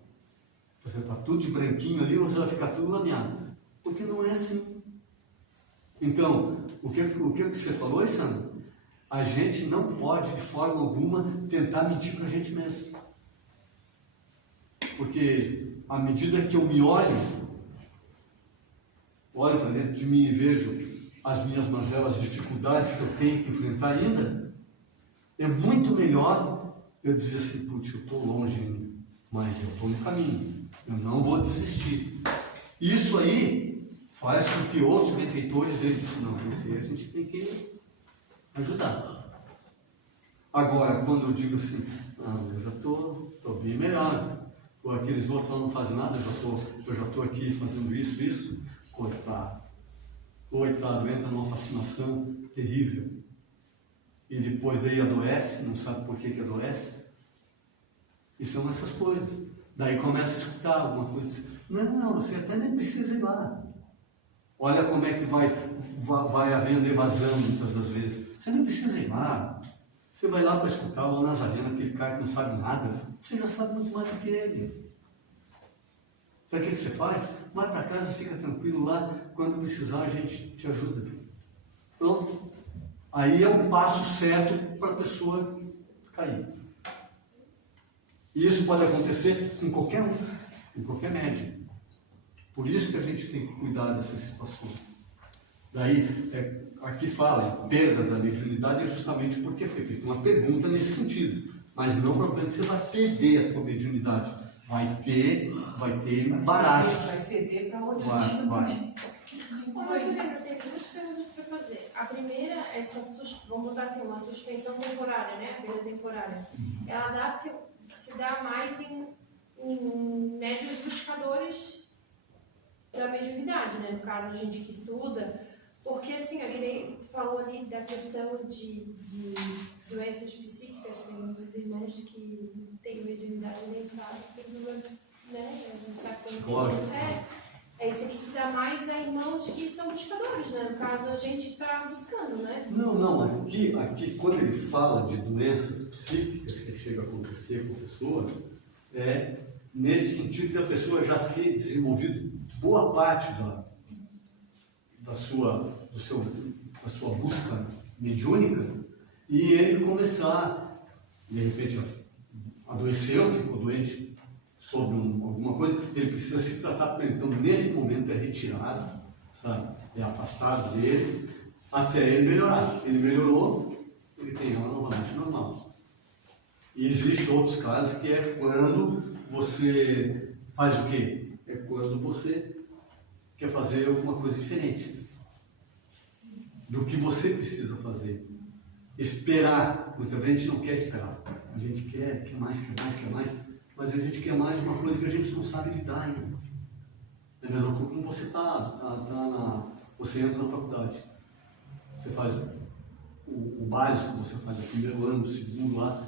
Você está tudo de branquinho ali, você vai ficar tudo lameado. Porque não é assim. Então, o que você falou, Sandra? A gente não pode, de forma alguma, tentar mentir para a gente mesmo. Porque, à medida que eu me olho para dentro de mim e vejo as minhas mazelas, as dificuldades que eu tenho que enfrentar ainda, é muito melhor eu dizer assim, putz, eu estou longe ainda, mas eu estou no caminho, eu não vou desistir. Isso aí faz com que outros benfeitores deles, não, esse aí a gente tem que ajudar. Agora, quando eu digo assim, eu já estou bem melhor, ou aqueles outros não fazem nada, eu já estou aqui fazendo isso, coitado, entra numa fascinação terrível. E depois daí adoece, não sabe por que adoece. E são essas coisas. Daí começa a escutar alguma coisa. Não, você até nem precisa ir lá. Olha como é que vai havendo evasão muitas das vezes. Você nem precisa ir lá. Você vai lá para escutar o Nazareno, aquele cara que não sabe nada. Você já sabe muito mais do que ele. Sabe o que você faz? Vai para casa, fica tranquilo lá. Quando precisar, a gente te ajuda. Pronto. Aí é o passo certo para a pessoa cair. E isso pode acontecer com qualquer um, com qualquer médium. Por isso que a gente tem que cuidar dessas situações. Daí, aqui fala, perda da mediunidade é justamente porque foi feita uma pergunta nesse sentido. Mas não propriamente você vai perder a tua mediunidade. Vai ter embaraço. Vai ceder para outra. Vai. Mas, Helena, eu tenho duas perguntas para fazer. A primeira, vamos botar assim, uma suspensão temporária, né? A perda temporária. Ela se dá mais em médios buscadores da mediunidade, né? No caso, a gente que estuda. Porque, assim, aquele tu falou ali da questão de doenças psíquicas, tem muitos irmãos que têm mediunidade e nem sabem, tem problemas, né? A gente sabe que não tem. É isso aqui se dá mais a irmãos irmãos que são buscadores, né? No caso, a gente está buscando, né? Não, aqui quando ele fala de doenças psíquicas que chega a acontecer com a pessoa, é nesse sentido da pessoa já ter desenvolvido boa parte da sua busca mediúnica e ele começar, de repente, adoeceu, ficou doente sobre alguma coisa, ele precisa se tratar por ele. Então, nesse momento é retirado, sabe? É afastado dele, até ele melhorar. Ele melhorou, ele tem ela novamente normal. E existem outros casos que é quando você faz o quê? É quando você quer fazer alguma coisa diferente do que você precisa fazer. Esperar. Muita vezes a gente não quer esperar. A gente quer mais, mas a gente quer mais de uma coisa que a gente não sabe lidar ainda. É a mesma coisa como você você entra na faculdade. Você faz o básico, você faz o primeiro ano, o segundo lá,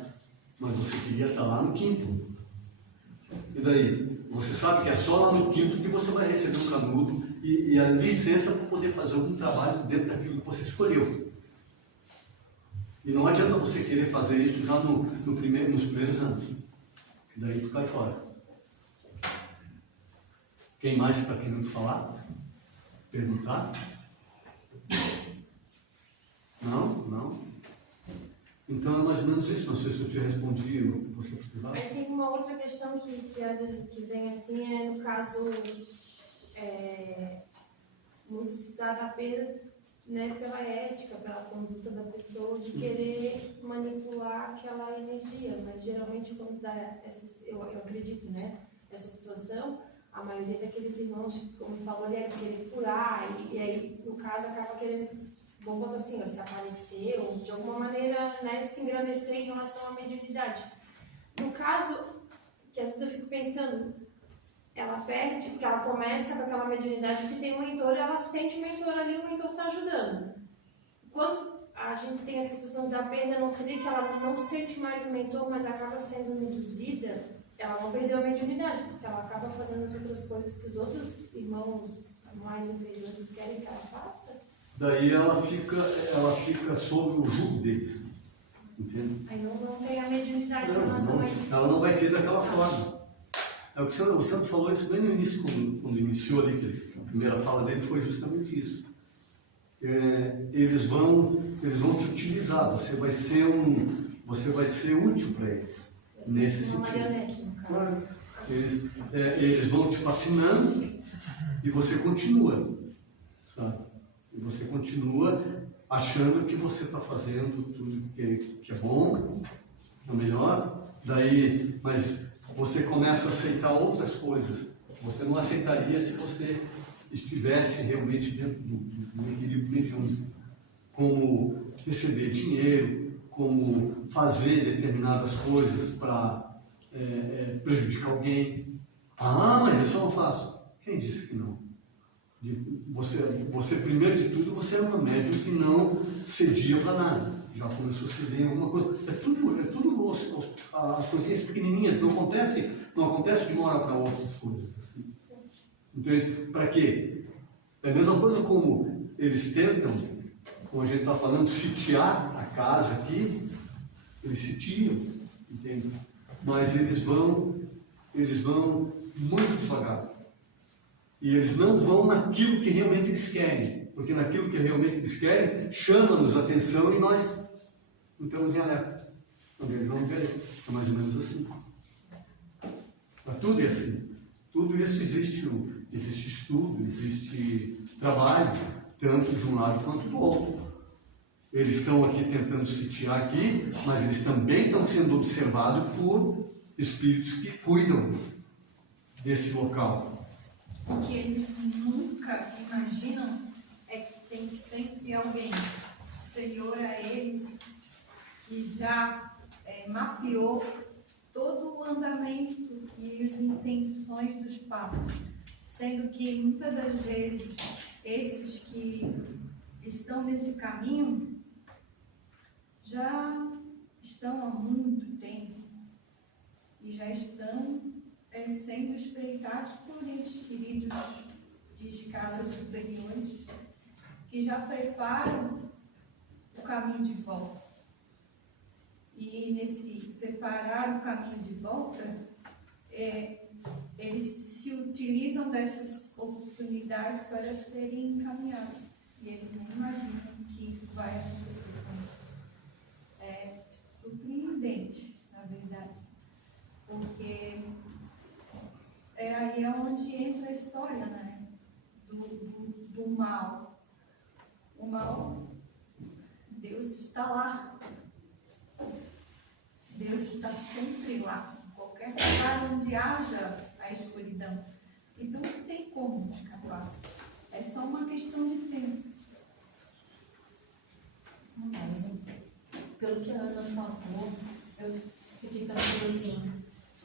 mas você queria estar lá no quinto. E daí? Você sabe que é só lá no quinto que você vai receber um canudo e a licença para poder fazer algum trabalho dentro daquilo que você escolheu. E não adianta você querer fazer isso já nos primeiros anos. E daí tu cai fora. Quem mais está querendo falar? Perguntar? Não? Então é mais ou menos isso. Não sei se eu te respondi o que você precisava. Aí tem uma outra questão que às vezes que vem assim, é no caso, muito se dá da perda, né, pela ética, pela conduta da pessoa, de querer manipular aquela energia. Mas geralmente quando dá eu acredito, né, essa situação, a maioria daqueles irmãos, como falou, ele é querer curar, e aí, no caso, acaba querendo, vamos botar assim, se aparecer, ou de alguma maneira, né, se engrandecer em relação à mediunidade. No caso, que às vezes eu fico pensando, ela perde, porque ela começa com aquela mediunidade que tem um mentor, ela sente o mentor ali, o mentor está ajudando. Quando a gente tem a sensação da perda, não seria que ela não sente mais o mentor, mas acaba sendo induzida, ela não perdeu a mediunidade, porque ela acaba fazendo as outras coisas que os outros irmãos mais inferiores querem que ela faça. Daí ela fica sob o jugo deles. Entende? Aí não tem a mediunidade em relação a isso. Ela não vai ter daquela forma. É o que o Santo falou isso bem no início, quando iniciou ali, que a primeira fala dele foi justamente isso. Eles vão te utilizar, você vai ser útil para eles. Nesse uma sentido. marionete, no caso. Claro. Eles vão te fascinando e você continua, sabe? E você continua achando que você está fazendo tudo que é bom, é o melhor. Daí, mas você começa a aceitar outras coisas. Você não aceitaria se você estivesse realmente dentro do equilíbrio mediúnico, como receber dinheiro, como fazer determinadas coisas para prejudicar alguém. Ah, mas isso eu não faço. Quem disse que não? Você primeiro de tudo, você é uma médium que não cedia para nada. Já começou a ceder em alguma coisa. É tudo as coisinhas pequenininhas. Não acontece de uma hora para outra as coisas assim. Entende? Para quê? É a mesma coisa como eles tentam, como a gente está falando, sitiar a casa aqui. Eles sitiam, entende? Mas eles vão muito devagar. E eles não vão naquilo que realmente eles querem. Porque naquilo que realmente eles querem, chama-nos a atenção e nós entramos em alerta. Quando eles vão querer. É mais ou menos assim. Mas tudo é assim. Tudo isso existe estudo, existe trabalho, tanto de um lado quanto do outro. Eles estão aqui tentando sitiar aqui, mas eles também estão sendo observados por espíritos que cuidam desse local. O que eles nunca imaginam é que tem sempre alguém superior a eles que já mapeou todo o andamento e as intenções dos passos, sendo que muitas das vezes esses que estão nesse caminho já estão há muito tempo e já estão sendo espreitados por entes queridos de escalas superiores que já preparam o caminho de volta. E nesse preparar o caminho de volta, eles se utilizam dessas oportunidades para serem encaminhados. E eles nem imaginam o que vai acontecer com eles. É surpreendente, na verdade, porque é aí onde entra a história, né? do mal. O mal, Deus está lá. Deus está sempre lá, em qualquer lugar onde haja a escuridão. Então não tem como escapar. É só uma questão de tempo. Mas, pelo que a Ana falou, eu fiquei pensando assim,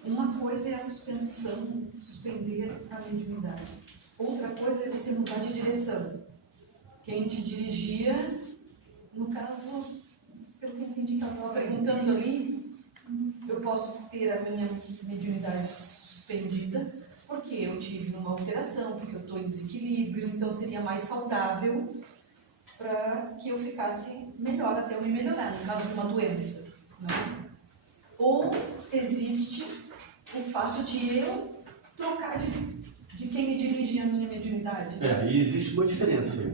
uma coisa é a suspender a mediunidade. Outra coisa é você mudar de direção. Quem te dirigia, no caso, pelo que eu entendi que ela estava perguntando ali, eu posso ter a minha mediunidade suspendida porque eu tive uma alteração, porque eu estou em desequilíbrio, então seria mais saudável para que eu ficasse melhor até eu me melhorar, no caso de uma doença. Né? Ou existe o fato de eu trocar de quem me dirigia a minha mediunidade. E existe uma diferença aí.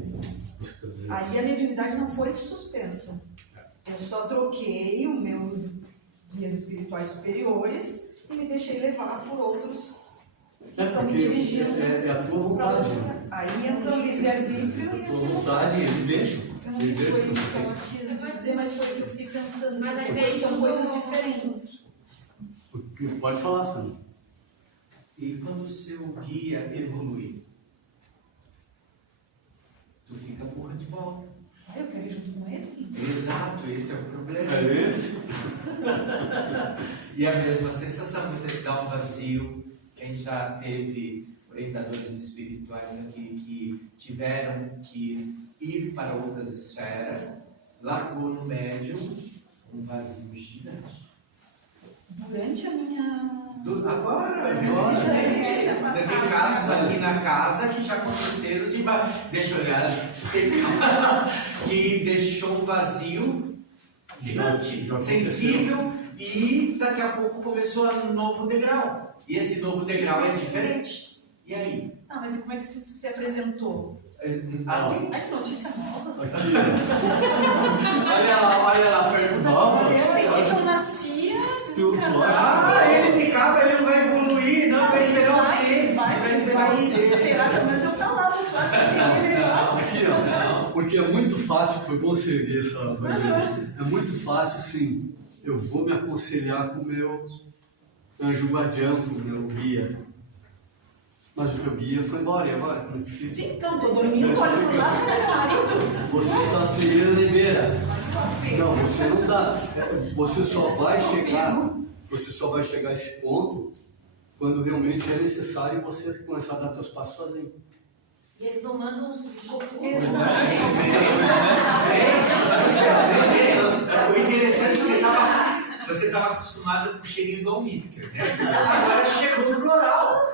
Você está dizendo. Aí a mediunidade não foi suspensa. Eu só troquei os meus guias espirituais superiores e me deixei levar por outros que estão me dirigindo. É a tua vontade. Aí entra o livre-arbítrio A e tua vontade, eles deixam. eu não sei se foi isso que ela quis dizer, mas foi isso que eu fiquei pensando. Mas assim, aí porque são coisas diferentes. Pode falar, Sandra. E quando o seu guia evoluir, tu fica burra de volta. Eu quero ir junto com ele. Exato, esse é o problema. É esse? E a mesma sensação de dar um vazio. Quem já teve orientadores espirituais aqui que tiveram que ir para outras esferas, largou no médium um vazio gigante. Durante a minha... Agora, Teve casos aqui na casa que já aconteceram de... Deixa eu olhar. Que deixou um vazio gigante, sensível, e daqui a pouco começou um novo degrau. E esse novo degrau é diferente. E aí? Ah, mas e como é que isso se apresentou? Assim. Ai, que notícia nova. Aqui, olha lá, pergunta nova. Eu pensei que eu nascia... Ele ficava, ele não vai evoluir, não, vai esperar você. Vai esperar, pelo menos eu estar lá, Aqui, ó. Porque é muito fácil, foi bom você ver essa bandeira. É muito fácil, assim, eu vou me aconselhar com o meu anjo guardião, com o meu guia. Mas o meu guia foi embora, e agora? Como é que fica? Sim, então, tô dormindo, olha pro lado, marido. Você está serena e beira. Não, você não dá. Você só vai chegar a esse ponto quando realmente é necessário você começar a dar seus passos sozinho. E eles não mandam um substituto. O interessante é que você estava acostumado com o cheirinho do Almíscar, né? Agora chegou o floral.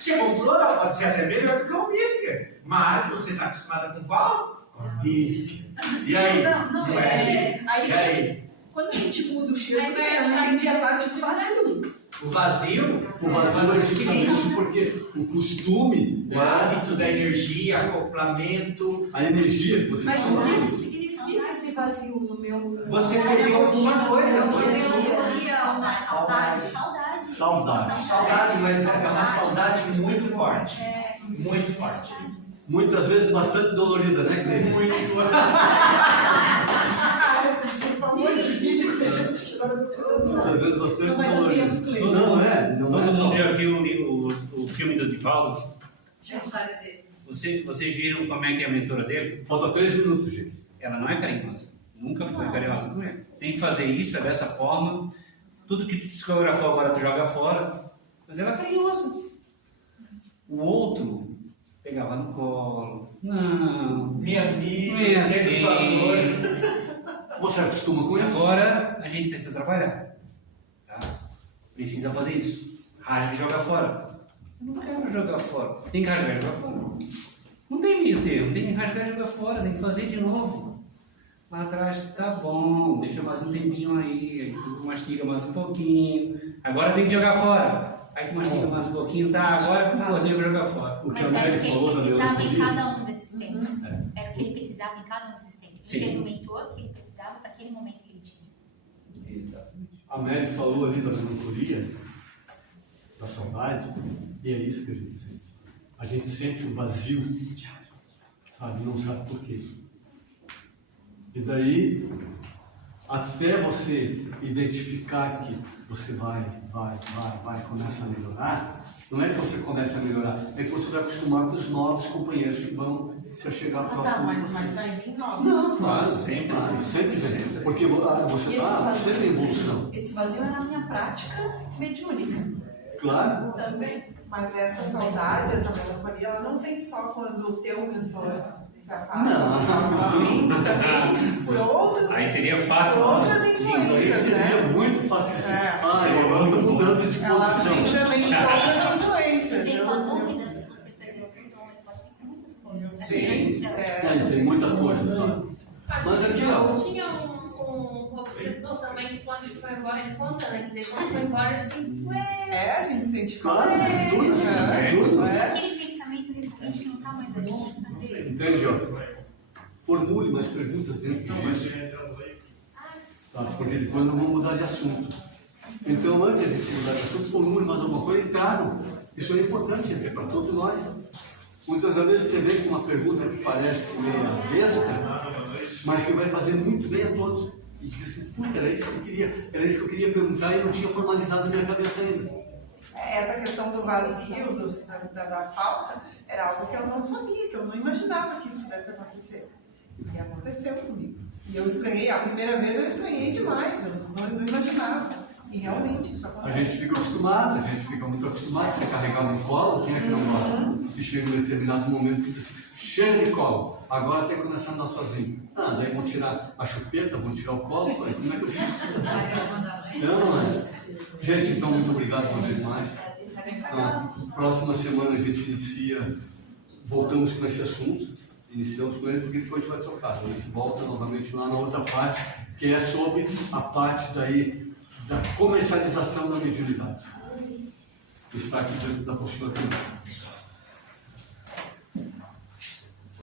Chegou o floral, pode ser até melhor do que o Almíscar. Mas você está acostumado com qual? Almíscar. E aí? Não é. E aí? Quando a gente muda o cheiro, eu não entendi a parte do vazio. O vazio é justamente porque o costume, o hábito da energia, acoplamento, a energia que você Mas o que significa esse vazio no meu... Você perdeu alguma coisa. Saudade, mas é uma saudade muito forte. Muito forte. Muitas vezes bastante dolorida, né, Cleide? Muito. Por favor, divide e deixa eu tirar. Muitas vezes bastante dolorida. Todo Não é só. mundo já viu o filme do Divaldo? A história dele. Vocês viram como é que é a mentora dele? Falta 3 minutos, gente. Ela não é carinhosa. Nunca foi carinhosa. Não é. Tem que fazer isso, é dessa forma. Tudo que tu psicografou agora tu joga fora. Mas ela é carinhosa. O outro pegava no colo. Não. Minha amiga, não é assim. Você acostuma com isso? Agora a gente precisa trabalhar. Tá? Precisa fazer isso. Rasga e joga fora. Não quero jogar fora. Tem que rasgar e jogar fora. Não tem meio termo, tem que rasgar e jogar fora, tem que fazer de novo. Lá atrás, tá bom, deixa mais um tempinho aí tu mastiga mais um pouquinho. Agora tem que jogar fora. Aí tu mastiga mais um pouquinho, tá? Agora concordei, vou jogar fora. Mas era o que ele precisava em cada um desses tempos. Era o que ele precisava em cada um desses tempos. Sim. Ele teve o mentor que ele precisava para aquele momento que ele tinha. Exatamente. A Mary falou ali da melancolia, da saudade, e é isso que a gente sente. A gente sente o vazio, sabe? Não sabe por quê. E daí, até você identificar que você vai, começa a melhorar, não é que você começa a melhorar, é que você vai acostumar com os novos companheiros que vão se achegar próximo de você. Mas vai vir novos. Não, claro, Sempre. claro, sempre vem. Porque você está sempre em evolução. Esse vazio é na minha prática mediúnica. Claro. Também. Mas essa saudade, essa melancolia, ela não vem só quando o teu mentor se afasta. Não. Ela vem também por outros. Aí seria fácil. Por outras Aí influências, seria né? muito fácil de ser. É. Agora eu estou mudando de Ela posição. vem também por outras influências. Tem uma dúvida, se você pergunta o dom, ele pode vir com muitas coisas. Sim. Tem muita coisa, sabe? Mas aqui, ó. Tinha um obsessor também que quando ele foi embora, ele conta, né? Que depois foi embora assim, ué. É, a gente sente Claro, falta. tudo assim, tudo. Aquele pensamento recorrente que não está mais aqui, cadê? Entende, ó? Formule mais perguntas dentro disso. Tá? Porque depois não vamos mudar de assunto. Então, antes de a gente mudar de assunto, formule mais alguma coisa e tragam. Isso é importante, é para todos nós. Muitas vezes você vem com uma pergunta que parece meio besta, mas que vai fazer muito bem a todos. E diz assim, puta, era isso que eu queria perguntar e não tinha formalizado na minha cabeça ainda. Essa questão do vazio, da falta, era algo que eu não sabia, que eu não imaginava que isso pudesse acontecer. E aconteceu comigo. E eu estranhei, a primeira vez eu estranhei demais, eu não imaginava. E realmente isso A acontece. gente fica acostumado, a gente fica muito acostumado a ser carregado no colo, quem é que não gosta? E chega um determinado momento que diz assim, cheio de colo, agora tem que começar a andar sozinho. Ah, daí vão tirar a chupeta, vão tirar o colo, como é que eu fico? Não, é? Gente, então muito obrigado uma vez mais. Próxima semana a gente inicia, voltamos com esse assunto, iniciamos com ele porque depois a gente vai trocar. A gente volta novamente lá na outra parte, que é sobre a parte daí da comercialização da mediunidade. Que está aqui dentro da apostila também.